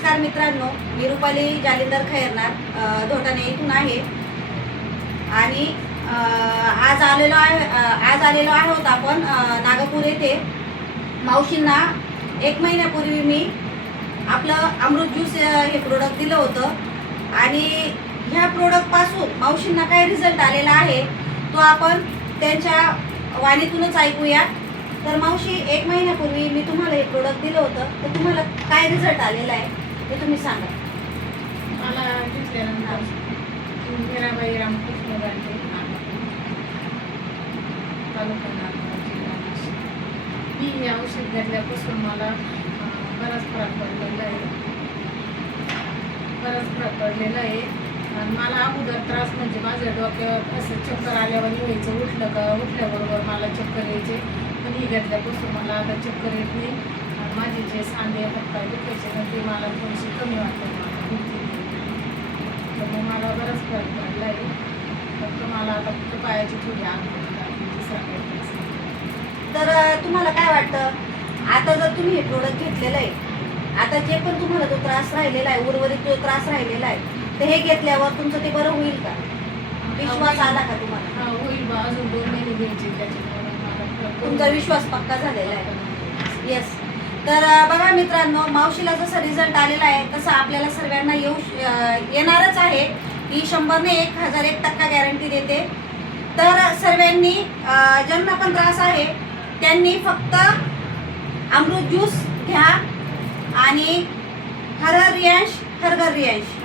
नमस्कार मित्रांनो, मी रुपाली जालिंदर खैरनार धोटाणे इथून आहे आणि आज आलेलो आहोत आपण नागपूर येथे। मावशींना 1 महिन्यापूर्वी मी आपलं अमृत ज्यूस हे प्रोडक्ट दिलं होतं आणि ह्या प्रोडक्टपासून मावशींना काय रिझल्ट आलेला आहे तो आपण त्यांच्या वाणीतूनच ऐकूया। तर मावशी, 1 महिन्यापूर्वी मी तुम्हाला हे प्रोडक्ट दिलं होतं, तर तुम्हाला काय रिझल्ट आलेला आहे ते तुम्ही सांगा। मला घेतल्यानंतर मीराबाई रामकृष्ण गांधी तालुका नागपूर जिल्हा नाशिक, मी हे औषध घेतल्यापासून मला बराच फरक पडलेला आहे। आणि मला अगोदर त्रास म्हणजे माझ्या डोक्यावर असं चक्कर आल्यावर व्हायचं, उठल्याबरोबर मला चक्कर यायचे, पण ही घेतल्यापासून मला आता चक्कर येत नाही। माझे जे सांधे हातपाय दुखायचे ना ते मला थोडीशी कमी वाटतं, तर मग मला बराच फरक पडला आहे। फक्त मला आता फक्त पायाची थोडी आग तर तुम्हाला काय वाटतं, आता जर तुम्ही हे प्रोडक्ट घेतलेलं आहे, आता जे पण तुम्हाला तो त्रास राहिलेला आहे, उर्वरित जो त्रास राहिलेला आहे, तर हे घेतल्यावर तुमचं ते बरं होईल का? विश्वास आला का तुम्हाला? होईल बा, अजून 2 महिने घ्यायचे, त्याच्यामुळे मला तुमचा विश्वास पक्का झालेला आहे। येस, तर बघा मित्रांनो, मावशीला जसा रिझल्ट आलेला आहे तसं आपल्याला सर्वांना येणारच आहे। ही 100 ने 1001% गॅरंटी देते। तर सर्वांनी ज्यांना पण त्रास आहे त्यांनी फक्त अमृत ज्यूस घ्या आणि हर हर रियांश, हर घर रियांश।